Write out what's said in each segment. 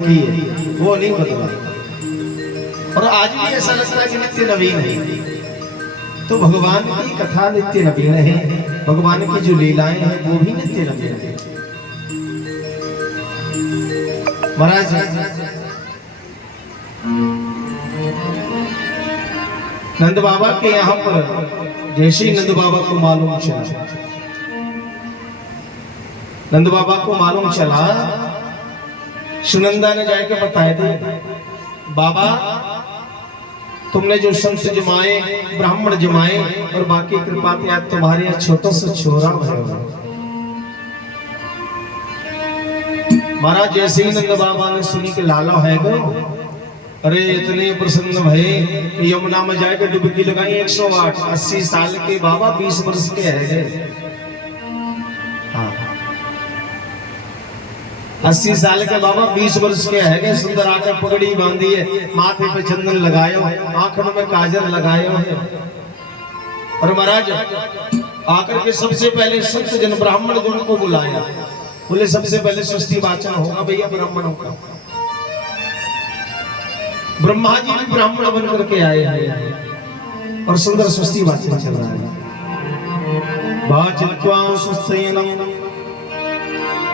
की है वो नहीं बदला। और आज भी ऐसा लगता है कि नित्य नवीन है। तो भगवान की कथा नित्य नवीन है, भगवान की जो लीलाएं हैं वो भी नित्य नवीन है। महाराज नंद बाबा के यहाँ पर जैसे ही नंद बाबा को मालूम चला, नंद बाबा को मालूम चला, सुनंदा ने जाकर बताया थे, बाबा तुमने जो संत जमाए, ब्राह्मण जमाए और बाकी कृपा पे आज तुम्हारे यहाँ छोटा सा छोरा भरा। महाराज जैसे ही नंद बाबा ने सुनी कि लाला है गो, अरे इतने प्रसन्न भये, यमुना में जाकर डुबकी लगाई 108। 80 साल के बाबा 20 वर्ष के है। हाँ 80 साल के बाबा 20 वर्ष के है। सुंदर आकर पगड़ी बांधी है, माथे पे चंदन लगायो, आंखों में काजल लगायो है। और महाराज आकर के सबसे पहले संत जन ब्राह्मण जन को बुलाया, बोले सबसे पहले स्वस्ति वाचन होगा भैया ब्राह्मणों का। ब्रह्मा जी भी ब्राह्मण बन करके आए हैं और सुंदर स्वस्ति वाचन चल रहा है। वाचित्वा सुस्थयनम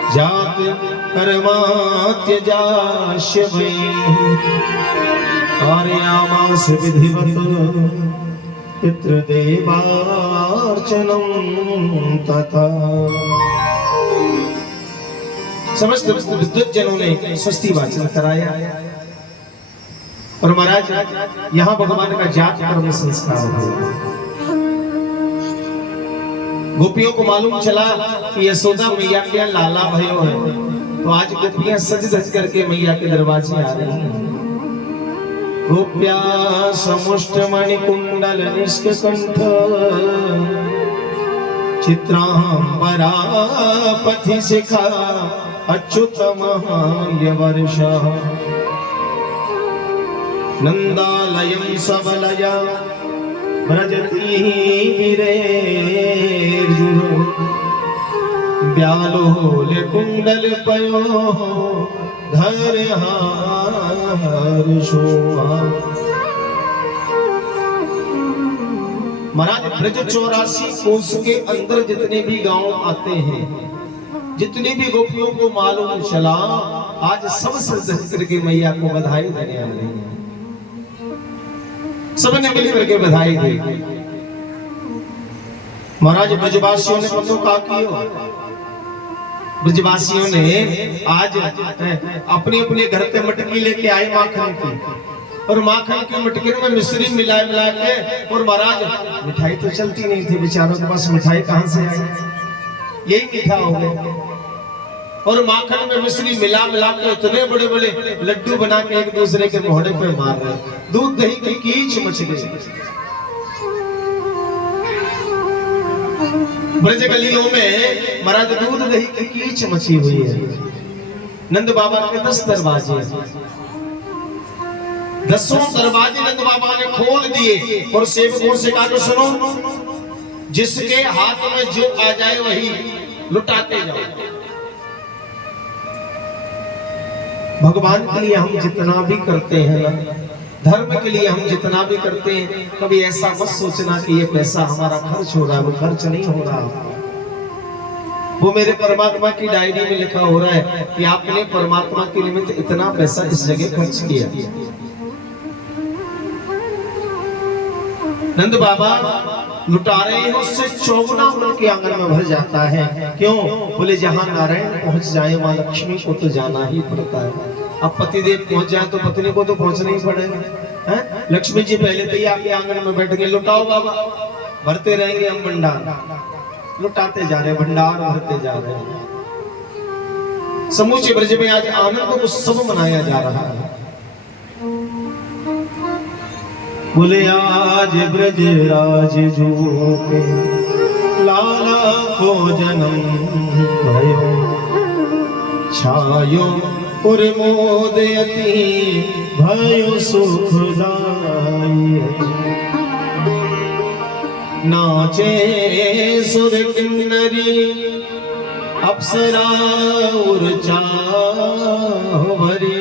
जात कर्मात्यजाश्य वै कार्यामास विधिवत पितृदेवार्चनम तथा। समस्त विद्वत जनों ने स्वस्ति वाचन कराया। और महाराज यहाँ भगवान का जात कर्म संस्कार हुआ। गोपियों को मालूम चला कि यशोदा मैया के लाला भयो है, तो आज गोपियां सज धज करके मैया के दरवाजे आ रही हैं। गोप्या समुष्ट मणि कुंडल निष्कंठ चित्रांबरा पथि शिखा अच्युत महायवर्षा नंदालयं सबलया व्रजती विरेर्जुः व्यालोल कुंडल पयो धरहार शोभा। महाराज ब्रज 84 कोस के अंदर जितने भी गांव आते हैं, जितनी भी गोपियों को मालूम चला, आज सब सज करके मैया को बधाई देने आ रही है। सबने मिल करके बधाई दी। महाराज ब्रजवासियों ने पतो का किया, ब्रजवासियों ने आज अपने अपने घर पे मटकी लेके आए माखन की, और माखन के मटके में मिश्री मिला के, और महाराज मिठाई तो चलती नहीं थी, बेचारों के पास मिठाई कहां से आई, यही मीठा हो गया। और माखन में मिश्री मिला के इतने बड़े बड़े लड्डू बना के एक दूसरे के मोहड़े पे मार रहे। दूध दही की कीच मच गई। ब्रज गलियों में महाराज दूध दही की कीच मची हुई है। नंद बाबा के 10 दरवाजे, 10 दरवाजे नंद बाबा ने खोल दिए और सेवकों से कहा, सुनो, जिसके हाथ में जो आ जाए वही लुटाते जाओ। भगवान के लिए हम जितना भी करते हैं ना, धर्म के लिए हम जितना भी करते हैं, कभी ऐसा मत सोचना कि ये पैसा हमारा खर्च हो रहा है। वो खर्च नहीं हो रहा, वो मेरे परमात्मा की डायरी में लिखा हो रहा है कि आपने परमात्मा के निमित्त इतना पैसा इस जगह खर्च किया। नंद बाबा लुटा रहे हैं, उससे चौगुना उनके आंगन में भर जाता है। क्यों? बोले जहां नारायण पहुंच जाए वहां लक्ष्मी को तो जाना ही पड़ता है। अब पतिदेव पहुंच जाए तो पत्नी को तो पहुंचना ही पड़ेगा। लक्ष्मी जी पहले तो आपके आंगन में बैठ के लुटाओ बाबा, भरते रहेंगे हम भंडार, लुटाते जा रहे, भंडार भरते जा रहे हैं। समूचे ब्रज में आज आनंद उत्सव मनाया जा रहा है। बोले आज ब्रज राज जो के लाला को जन्म भयो, छायो उर्मोद अति भयो सुखदाई। नाचे सुर किन्नरी अप्सरा उर्चा भरी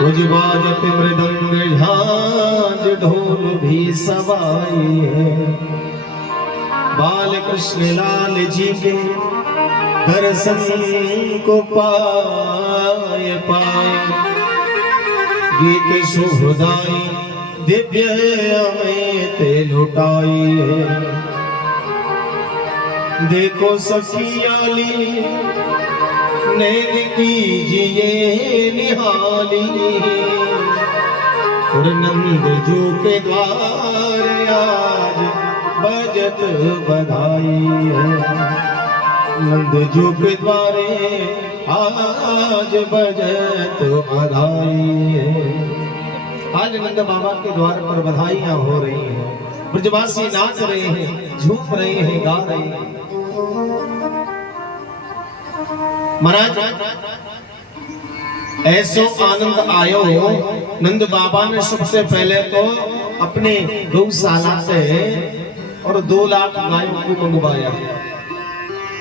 तुझ बाजत मृदंग झांझ ढोल भी सवाई है। बाल कृष्ण लाल जी के दर्शन को पाए पाए, गीत शुभदाई दिव्य अमित लुटाई है। देखो सखियाली नैन कीजिए निहाली, और नंद जो के द्वार आज बजत बधाई है। नंद जो के द्वारे आज बजत बधाई है। आज नंद बाबा के द्वार पर बधाइयां हो रही हैं, ब्रजवासी नाच रहे हैं, झूम रहे हैं, गा रहे हैं। महाराज ऐसो आनंद आयो, नंद बाबा ने सबसे पहले तो अपने गौशाला से और 2 लाख गायों को मंगवाया,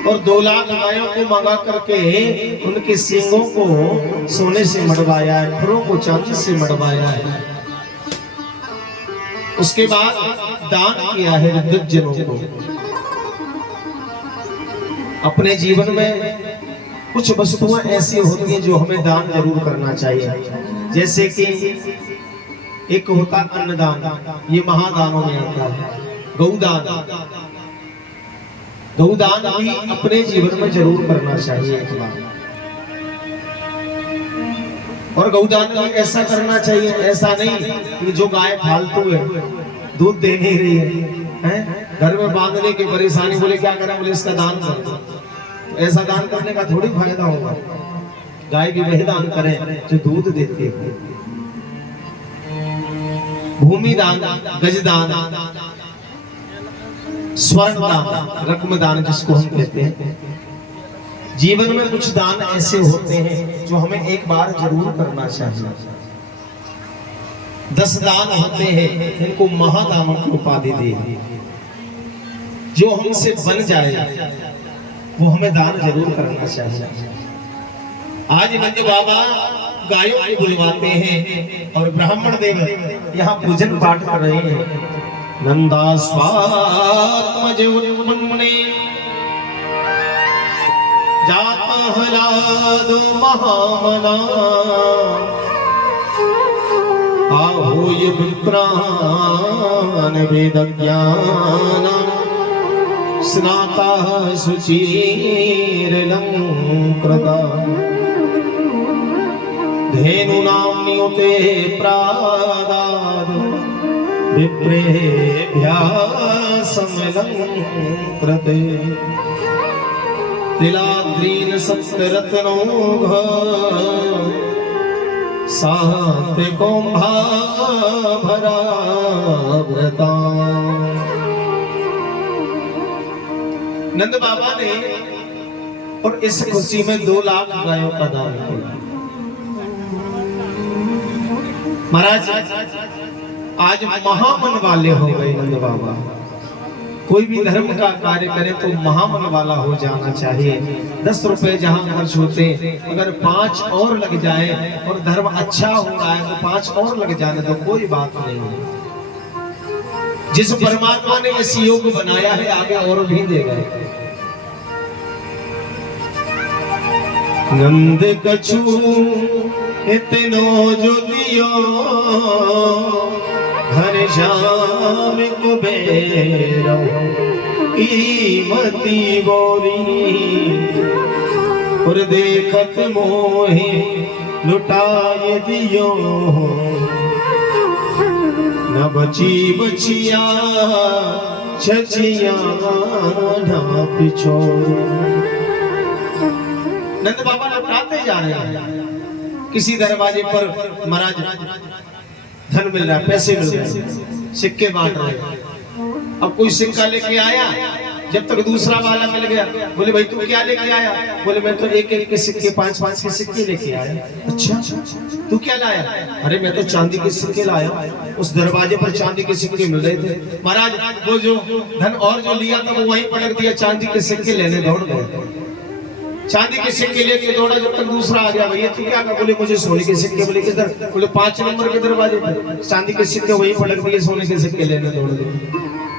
और 2 लाख गायों को मंगा करके उनके सींगों को सोने से मड़वाया है, खुरों को चांदी से मड़वाया है। उसके बाद दान किया है वृद्धजनों को। अपने जीवन में कुछ वस्तुएं ऐसी होती हैं जो हमें दान जरूर करना चाहिए, जैसे कि एक होता अन्नदान, ये महादानों में आता है। गौदान, गौदान भी अपने जीवन में जरूर करना चाहिए एक बार। और गौदान भी ऐसा करना चाहिए, ऐसा नहीं कि जो गाय फालतू है, दूध दे नहीं रही है, घर में बांधने की परेशानी, बोले क्या करें, बोले इसका दान कर दो। ऐसा दान करने का थोड़ी फायदा होगा। गाय भी वही दान करें जो दूध देती है। भूमि दान, गज दान, स्वर्ण दान, रत्न दान जिसको हम कहते हैं। जीवन में कुछ दान ऐसे होते हैं जो हमें एक बार जरूर करना चाहिए। 10 दान होते हैं, इनको महादानों की उपाधि दी। जो हमसे बन जाए वो हमें दान जरूर करना चाहिए। आज नंद बाबा गायों को बुलवाते हैं और ब्राह्मण देव यहाँ पूजन पाठ कर रहे हैं। नंदा स्वात्मज मुन्मुने जात प्रहलाद महामना, आहोय विप्रान वेद ज्ञान स्नाता सुचीर्लंकृता, धेनुनां नियुते प्रादाद विप्रेभ्यासमलंकृते, तिलाद्रीन सप्तरत्नौघ सात्विकोंभाभराव्रता। नंद बाबा ने और इस खुशी में 2 लाख गायों का दान किया। महाराज आज महामन वाले हो गए नंद बाबा। कोई भी धर्म का कार्य करे तो महामन वाला हो जाना चाहिए। 10 रुपए जहां खर्च होते, अगर 5 और लग जाए और धर्म अच्छा हो रहा है तो 5 और लग जाने तो कोई बात नहीं है। जिस परमात्मा ने इस योग बनाया है आगे और भी देगा। नंद कछु इतनो जो दियो, घर श्याम कुबेरो कीमती बोरी, और देखत मोहे लुटाए दियो, न बची बचिया छचिया न पिछो। नंद बाबा लौटाते जा रहे हैं। किसी दरवाजे पर महाराज धन मिल रहा है, पैसे मिल रहे हैं, सिक्के बांट रहे हैं। अब कोई सिक्का लेके आया, जब तक दूसरा वाला मिल गया, बोले भाई तू क्या लेके आया? बोले मैं तो एक एक के सिक्के 5-5 के सिक्के लेके आया। अच्छा तू क्या लाया? अरे मैं तो चांदी के सिक्के लाया। उस दरवाजे पर चांदी के सिक्के मिल रहे थे। महाराज वो जो धन और जो लिया था वो वहीं पटक दिया, चांदी के सिक्के लेने दौड़ गए। चांदी के सिक्के लेके दौड़ा, जब तक दूसरा आ गया, भैया तू क्या कर? बोले मुझे सोने के सिक्के। बोले किधर? बोले 5 नंबर के दरवाजे पर। चांदी के सिक्के वही पलट दिए, सोने के सिक्के लेने दौड़ गए।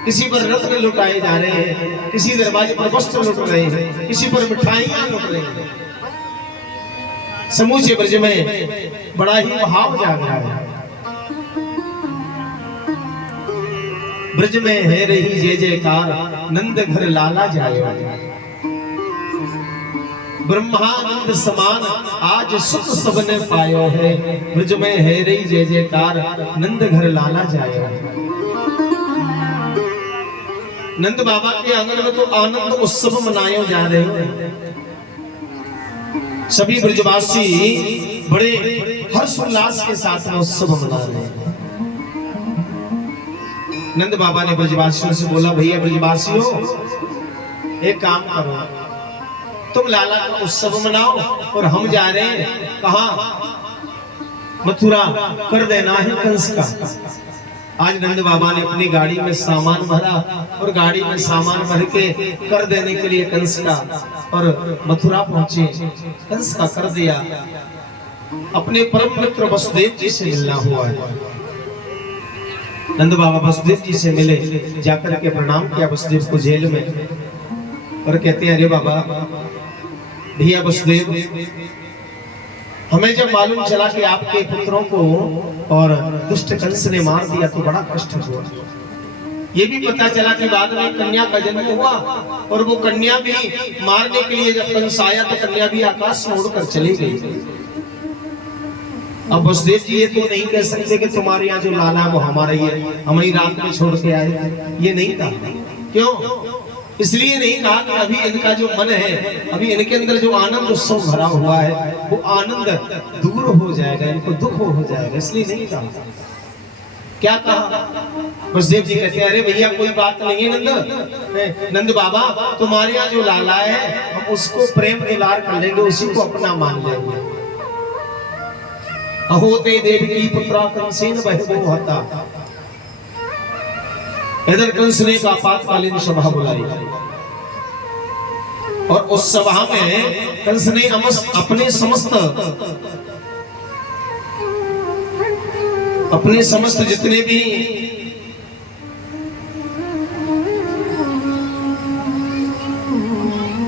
किसी पर रत्न लुटाए जा रहे हैं, किसी दरवाजे पर वस्त्र लुट रहे हैं, किसी पर मिठाइयां लुट रहे हैं। समूचे ब्रज में बड़ा ही भाव जाग रहा है। ब्रज में है रही जय जयकार, नंद घर लाला जाए। ब्रह्मानंद समान आज सुख सबने पायो है। ब्रज में है रही जय जयकार, नंद घर लाला जाए। नंद बाबा के आंगन में तो आनंद उत्सव मनाए जा रहे हैं। सभी ब्रजवासी बड़े हर्षोल्लास के साथ में उत्सव मना रहे हैं। नंद बाबा ने ब्रजवासियों से बोला, भैया ब्रजवासियों, एक काम करो, तुम लाला का उत्सव मनाओ और हम जा रहे हैं कहां? मथुरा कर देना है कंस का। आज नंद बाबा ने अपनी गाड़ी में सामान भरा और गाड़ी में सामान भर के कर देने के लिए कंस का, और मथुरा पहुंचे, कंस का कर दिया। अपने परम मित्र वसुदेव जी से मिलना हुआ है। नंद बाबा वसुदेव जी से मिले, जाकर के प्रणाम किया वसुदेव को जेल में, और कहते हैं, अरे बाबा भैया वसुदेव, हमें जब मालूम चला कि आपके पुत्रों को और दुष्ट कंस ने मार दिया तो बड़ा कष्ट हुआ। ये भी पता चला कि बाद में कन्या का जन्म हुआ, और वो कन्या भी मारने के लिए जब कंस आया तो कन्या भी आकाश में उड़कर चली गई। अब वसुदेव जी ये तो नहीं कह सकते कि तुम्हारे यहाँ जो लाला है वो हमारा ही है, हम ही रात में छोड़ के आए, ये नहीं था। क्यों? इसलिए नहीं कहा कि अभी इनका जो मन है, अभी इनके अंदर जो आनंद उत्सव भरा हुआ है, वो आनंद दूर हो जाएगा, इनको दुख हो जाएगा, इसलिए नहीं कहा। क्या कहा? वसुदेव जी कहते हैं, अरे भैया कोई बात नहीं है नंद बाबा, तुम्हारे यहाँ जो लाला है हम उसको प्रेम दुलार कर लेंगे, उसी को अपना मान लेंगे। अहोते देवकी पुत्रा कंसेन बहवो हता। इधर कंस ने आपातकालीन सभा बुलाई, और उस सभा में कंस ने अपने समस्त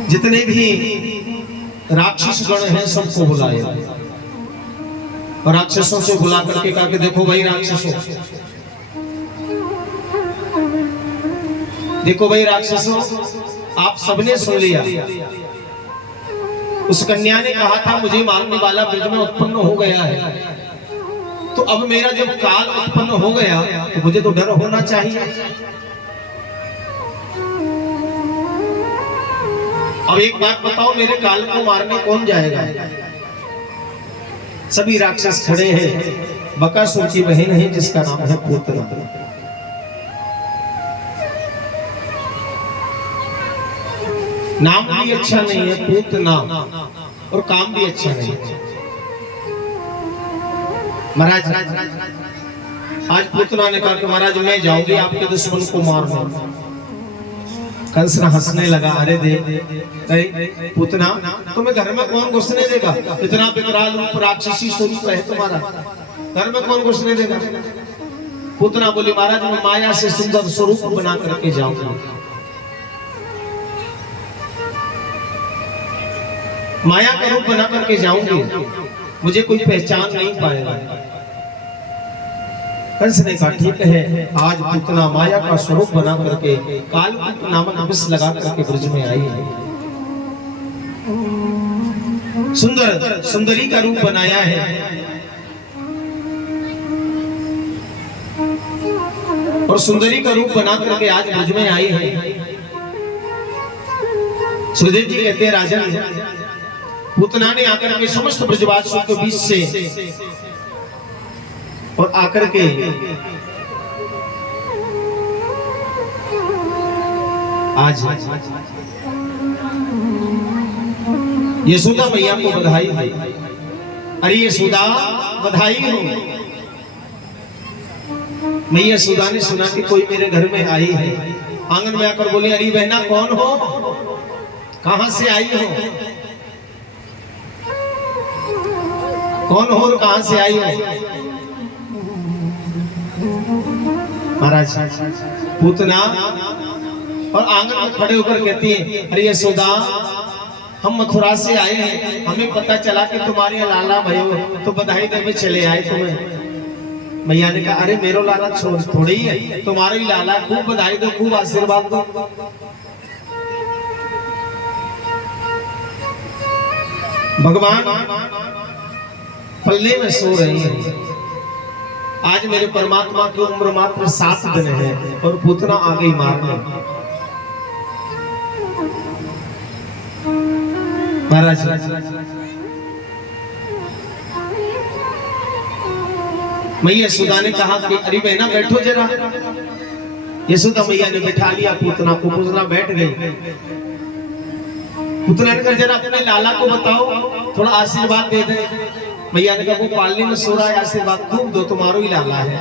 जितने भी राक्षस गण हैं सबको बुलाया, और राक्षसों से बुला करके कहा कि देखो भाई राक्षसों, देखो भाई राक्षसों, आप सबने सुन लिया, उस कन्या ने कहा था मुझे मारने वाला ब्रज में उत्पन्न हो गया है, तो अब मेरा जब काल उत्पन्न हो गया तो मुझे तो डर होना चाहिए। अब एक बात बताओ, मेरे काल को मारने कौन जाएगा? सभी राक्षस खड़े हैं। बकासुर की बहन है जिसका नाम है पूतना। नाम भी अच्छा नहीं है पूतना, और काम भी अच्छा नहीं है। महाराज आज पूतना ने कहा कि महाराज मैं जाऊंगी आपके दुश्मन को मारने। कंस हंसने लगा, अरे दे पूतना, तुम्हें घर में कौन घुसने देगा? इतना विकराल रूप राक्षसी स्वरूप है तुम्हारा, घर में कौन घुसने देगा? पूतना बोली, महाराज मैं माया से सुंदर स्वरूप बना करके जाऊंगा, माया का रूप बना करके जाऊंगी, मुझे कोई पहचान नहीं पाएगा। कंस ने कहा ठीक है, आज पूतना माया का स्वरूप बना करके कालकूट नामक विष लगा करके ब्रज में आई है। सुंदरी का रूप बनाया है, और सुंदरी का रूप बना करके आज ब्रज में आई है। सुखदेव जी कहते हैं, राजन पूतना ने आकर के समस्त ब्रजवासियों के बीच से और आकर के आज यशोदा मैया को बधाई दी। अरे यशोदा बधाई हो। मैया यशोदा ने सुना कि कोई मेरे घर में आई है, आंगन में आकर बोले, अरे बहना कौन हो, कहां से आई हो? कौन हो और कहां से आई हो? महाराज पूतना और आंगन में खड़े होकर कहती है, अरे यशोदा, हम मथुरा से आए हैं, हमें पता चला कि तुम्हारे यहाँ लाला भयो, तो बधाई देने चले आए तुम्हें। मैया ने कहा, अरे मेरो लाला थोड़ी है, तुम्हारे ही लाला, खूब बधाई दो, खूब आशीर्वाद दो। भगवान पल्ले में सो रहे हैं। आज मेरे परमात्मा की उम्र मात्र 7 दिन है और पूतना आ गई मारने। महाराज मैया यशोदा ने कहा कि अरे बहना बैठो जरा। यशोदा मैया ने बैठा लिया पूतना को, पूतना बैठ गई। पूतना ने कहा, जरा अपने लाला को बताओ, थोड़ा आशीर्वाद दे दे। मैया ने कहा, वो पालने में सो रहा है, आशीर्वाद खूब दो, तुम्हारा ही लाला है।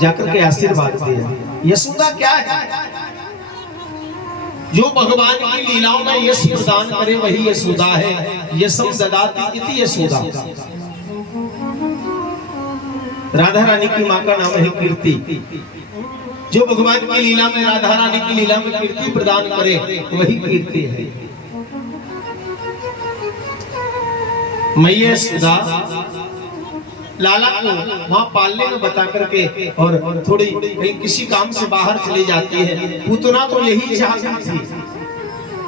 जाकर के आशीर्वाद दिया। यशोदा क्या है? जो भगवान की लीलाओं में यश प्रदान करे वही यशोदा है। यशम ददाति इति यशोदा। राधा रानी की मां का नाम है कीर्ति। जो भगवान की लीला में, राधा रानी की लीला में कीर्ति प्रदान करे वही कीर्ति है। मैया यशोदा लाला को वहां पालने में बता करके और थोड़ी कहीं किसी काम से बाहर चली जाती है। पूतना तो यही चाहती थी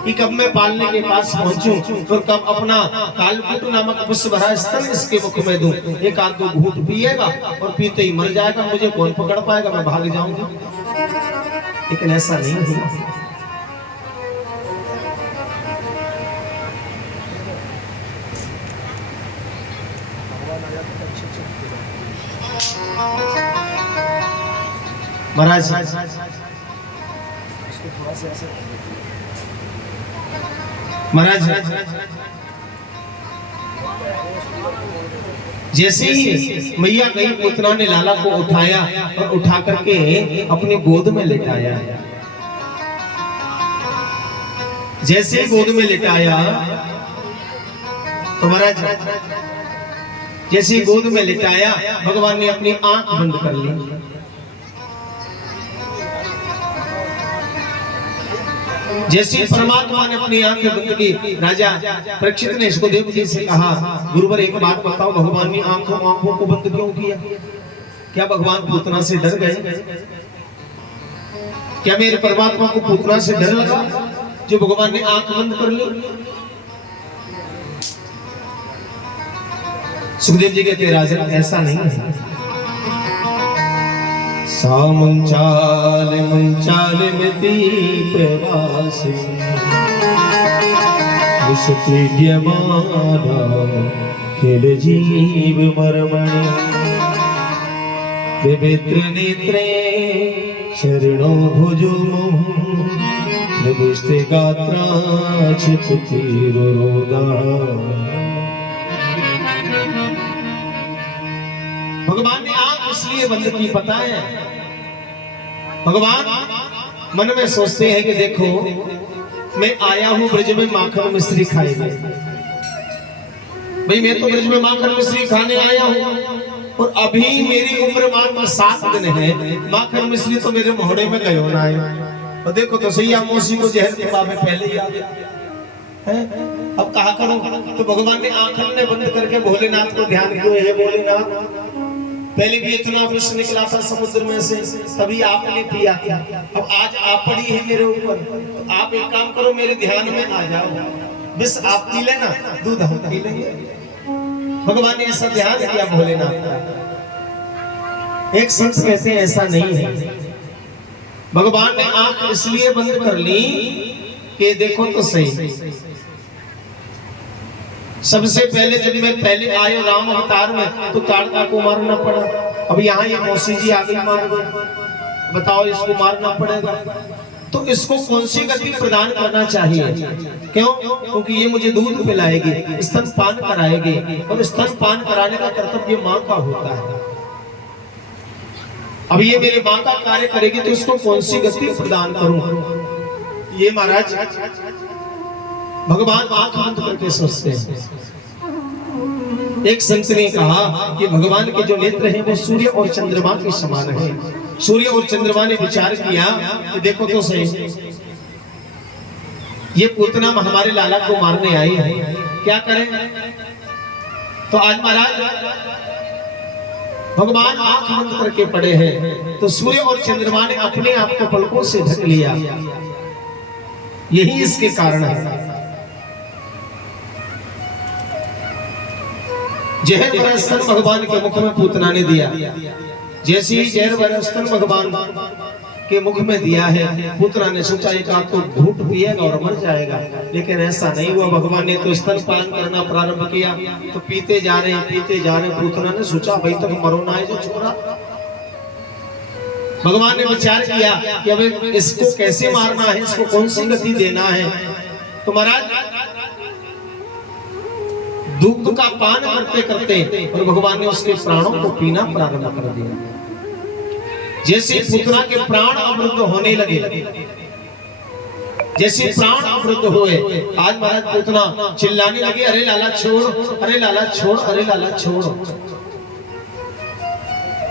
कि कब मैं पालने के पास पहुंचूं और कब अपना कालकूट नामक पुष्प भरा स्तन इसके मुख में दूं। एक आध दो घूंट पिएगा और पीते ही मर जाएगा, मुझे कौन पकड़ पाएगा, मैं भाग जाऊंगा। लेकिन ऐसा नहीं हुआ। महाराज जैसे ही मैया गई, पूतना ने लाला को उठाया और उठा करके अपनी गोद में लिटाया। जैसे ही गोद में लिटाया तो महाराज जैसे ही गोद में लिटाया, भगवान ने अपनी आंख बंद कर ली। जैसे परमात्मा ने अपनी आंखें बंद की, राजा परीक्षित ने इसको देव जी से कहा, गुरुवर एक बात बताओ, भगवान ने आंखों को बंद क्यों किया? क्या भगवान पूतना से डर गए? क्या मेरे परमात्मा को पूतना से डर लगा जो भगवान ने आंख बंद कर ली? सुखदेव जी कहते, राजा ऐसा नहीं है। सामंचाल मंचाल मिति प्रवासी विषक्रीड्यमाना खेल जीव मर्मणि विभित्र नेत्रे शरणो भुजो नभुस्ते गात्रा चित्तिरोदा। भगवान ने आंख इसलिए बंद की पता है? भगवान मन में सोचते हैं कि देखो, मैं आया हूं ब्रज में माखन मिश्री खाएंगे। भाई मैं तो ब्रज में माखन मिश्री खाने आया हूं और अभी मेरी उम्र मात्र 7 दिन है, माखन मिश्री तो मेरे मोहड़े में गयो ना है। और देखो तो सही मौसी को जहर के बाबे पहले ही आ गया। अब कहा करो? तो भगवान ने आंखें ने बंद करके भोलेनाथ को ध्यान किया, हे भोलेनाथ, पहले भी इतना विष निकला था समुद्र में से, तभी आपने पिया था, अब आज आप पड़ी है मेरे ऊपर, तो आप एक काम करो, मेरे ध्यान में आ जाओ, विष आप पी लेना, दूध हम पी लेंगे। भगवान ने ऐसा ध्यान किया भोलेनाथ का। एक संत कहते हैं ऐसा नहीं है। भगवान ने आंख इसलिए बंद कर ली कि देखो तो सही, सबसे पहले जब मैं पहले आयो राम अवतार में तो ताड़का को मारना पड़ा। अब यहाँ ये मौसी जी आ गई मार गई, बताओ इसको मारना पड़ेगा, तो इसको कौन सी गति प्रदान करना चाहिए? क्यों? क्योंकि ये मुझे दूध पिलाएगी, स्तनपान कराएगी, और स्तनपान कराने का कर्तव्य माँ का होता है। अब ये मेरी माँ का कार्य करेगी तो इसको कौन सी गति प्रदान करूं? ये महाराज भगवान आंख बंद करके सोचते हैं। एक संत ने कहा कि भगवान के जो नेत्र हैं वो सूर्य और चंद्रमा के समान है। सूर्य और चंद्रमा ने विचार किया कि देखो तो सही, ये पूतना हमारे लाला को मारने आई है, क्या करें? तो आज महाराज भगवान आंख बंद करके पड़े हैं, तो सूर्य और चंद्रमा ने अपने आप को पलकों से ढक लिया। यही इसके कारण है। जहर भरा स्तन भगवान के मुख में पूतना ने दिया। जैसे ही जहर भरा स्तन भगवान के मुख में दिया है, पूतना ने सोचा एक आध तो घूंट पिएगा और मर जाएगा, लेकिन ऐसा नहीं हुआ। भगवान ने तो स्तन पान करना प्रारंभ किया, तो पीते जा रहे हैं। पूतना ने सोचा भाई तक मरो ना है जो छोरा। भगवान ने विचार किया कि अब इसको कैसे मारना है, इसको कौन सी गति देना है। तो महाराज दूध का पान करते करते और भगवान ने उसके प्राणों को पीना प्रारंभ कर दिया। जैसे पूतना के प्राण अमृत होने लगे, जैसे प्राण अमृत हुए, आज महाराज पूतना चिल्लाने लगे, अरे लाला छोड़, अरे लाला छोड़, अरे लाला छोड़।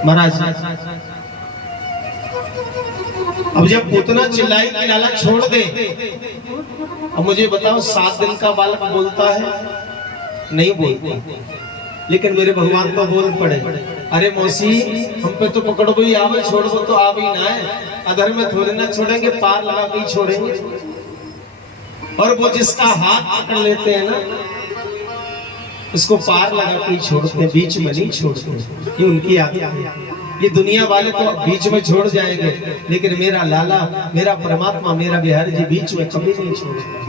महाराज अब जब पूतना चिल्लाई कि लाला छोड़ दे, अब मुझे बताओ 7 दिन का बालक बोलता है? नहीं बोलता। लेकिन मेरे भगवान तो बोल पड़े, अरे मौसी हम पे तो पकड़ गई, आवे छोड़ दो तो आ भी ना है, अधर में थोड़े ना छोड़ेंगे, पार लगा के ही छोड़ेंगे। और वो जिसका हाथ पकड़ लेते हैं ना, उसको पार लगा के ही छोड़ते हैं, बीच में नहीं छोड़ते। ये उनकी आदत है। ये दुनिया वाले तो बीच में छोड़ जाएंगे, लेकिन मेरा लाला, मेरा परमात्मा, मेरा बिहारी जी बीच में कभी नहीं छोड़ेगा।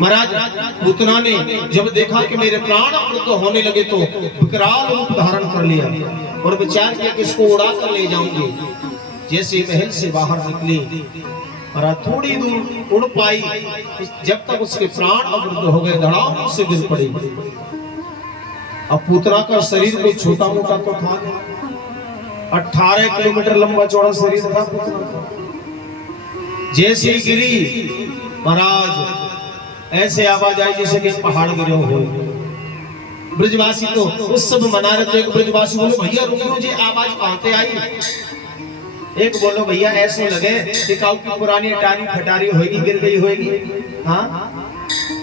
महाराज पूतना ने जब देखा कि मेरे प्राण अमृत होने लगे, तो विकराल रूप धारण कर लिया और विचार किया कि इसको उड़ा कर ले जाऊंगे। जैसे महल से बाहर निकली, महाराज थोड़ी दूर उड़ पाई, जब तक उसके प्राण अमृत हो गए, धड़ाम से गिर पड़ी। अब पूतना का शरीर कोई छोटा मोटा तो था नहीं, 18 किलोमीटर लंबा चौड़ा शरीर था पूतना का। जैसे गिरी महाराज ऐसे आवाज आई जैसे कि पहाड़ गिरे हो। ब्रजवासी तो उस सब मना रहे थे। ब्रजवासी बोले भैया रुको जी, आवाज कहां से आई? एक बोलो भैया ऐसे लगे टिकाऊ की पुरानी अटारी फटारी होगी, गिर गई होगी। हाँ,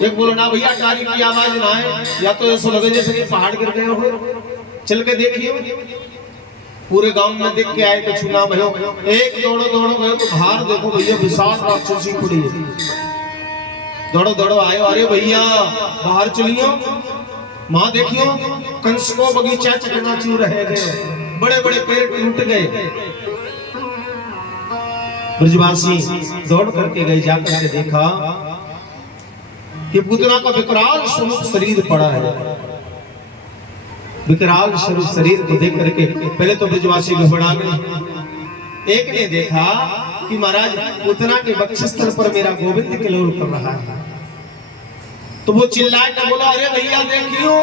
एक बोलो ना भैया अटारी की आवाज ना है, या तो ऐसा लगे जैसे कि पहाड़ गिर गए हो। चल के देखिए, पूरे गांव में देख के आए तो छूना भयो। एक दौड़ो गए तो बाहर देखो भैया विशाल राक्षसी पड़ी है। दौड़ो आयो, अरे भैया बाहर चलियो, माँ देखियो कंस को बगीचा चकनाचूर रह गए, बड़े बड़े पेड़ टूट गए। ब्रजवासी दौड़ करके गए, जाकर के देखा कि पूतना का विकराल स्वरूप शरीर पड़ा है। विकराल स्वरूप शरीर को देख करके पहले तो ब्रजवासी घबरा गए। एक ने देखा कि महाराज पूतना के वक्षस्थल पर मेरा गोविंद किलोल कर रहा है, तो वो चिल्लाए ना, बोला अरे भैया देखियो,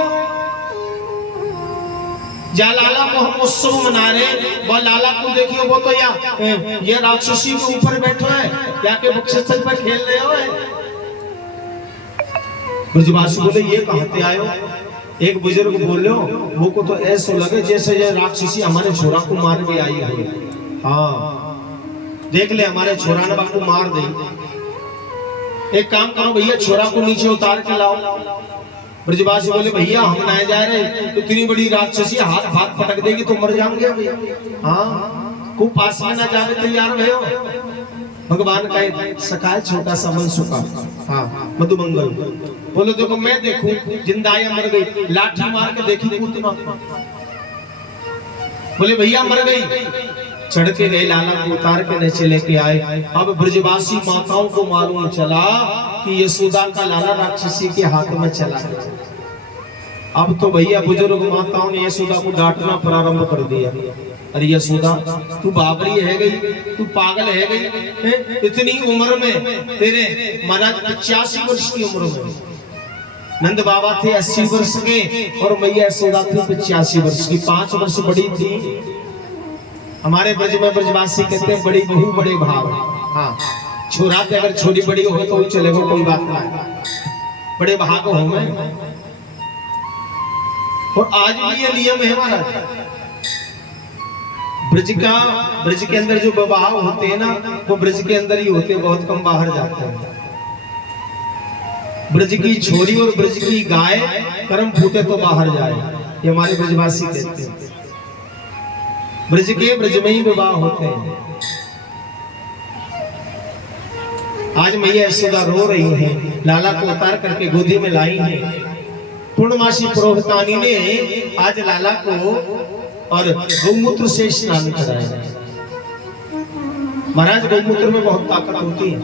जा लाला को हम उत्सव मना रहे, वो लाला को देखियो, वो तो ये राक्षसी के ऊपर बैठो है, क्या के वक्षस्थल पर खेल रहे हो? ब्रजवासी बोले ये कहां से आयो? एक बुजुर्ग बोलो, वो को तो ऐसा लगे जैसे ये राक्षसी हमारे छोरा को मार के आई है। हाँ देख ले, हमारे छोरा ने बापू मार दे। एक काम करो भैया, छोरा को नीचे उतार के लाओ। ब्रजवासी बोले भैया हम ना जा रहे, तो इतनी बड़ी राक्षसी हाथ पटक देगी तो मर जाएंगे भैया। हाँ खूब पास में ना जाने तैयार भयो। भगवान का सखा छोटा सा मनसुखा, हाँ मधुमंगल, बोलो देखो मैं देखूं जिंदा या मर गई, लाठी मार के देखी पूतना। बोले भैया मर गई, चढ़ के गए, लाला को उतार के नीचे लेके आए। अब ब्रजवासी माताओं को मालूम चला कि यशोदा का लाला राक्षसी के हाथ में चला गया। अब तो भैया बुजुर्ग माताओं ने यशोदा को डांटना प्रारंभ कर दिया, अरे यशोदा तू बाबरी है गई, तू पागल है गई, इतनी उम्र में तेरे महाराज 85 वर्ष की उम्र में, नंद बाबा थे 80 वर्ष के और मैया यशोदा थी 85 वर्ष की, 5 वर्ष बड़ी थी। हमारे ब्रज में ब्रजवासी कहते हैं बड़ी बहू बड़े भाव। हाँ छोरा पे अगर छोरी बड़ी हो तो चलेगा, कोई बात नहीं। बड़े भाग हो में। और आज भी ये नियम है महाराज, ब्रज के अंदर जो विवाह होते हैं ना, वो ब्रज के अंदर ही होते हैं, बहुत कम बाहर जाते हैं। ब्रज की छोरी और ब्रज की गाय कर्म फूटे तो बाहर जाए, ये हमारे ब्रजवासी कहते हैं। ब्रज में ही विवाह होते हैं। आज मैया यशोदा रो रही है, लाला को उतार करके गोदी में लाई है। पूर्णमासी पुरोहितानी ने आज लाला को और गौमूत्र से स्नान कराया। महाराज गौमूत्र में बहुत ताकत होती है।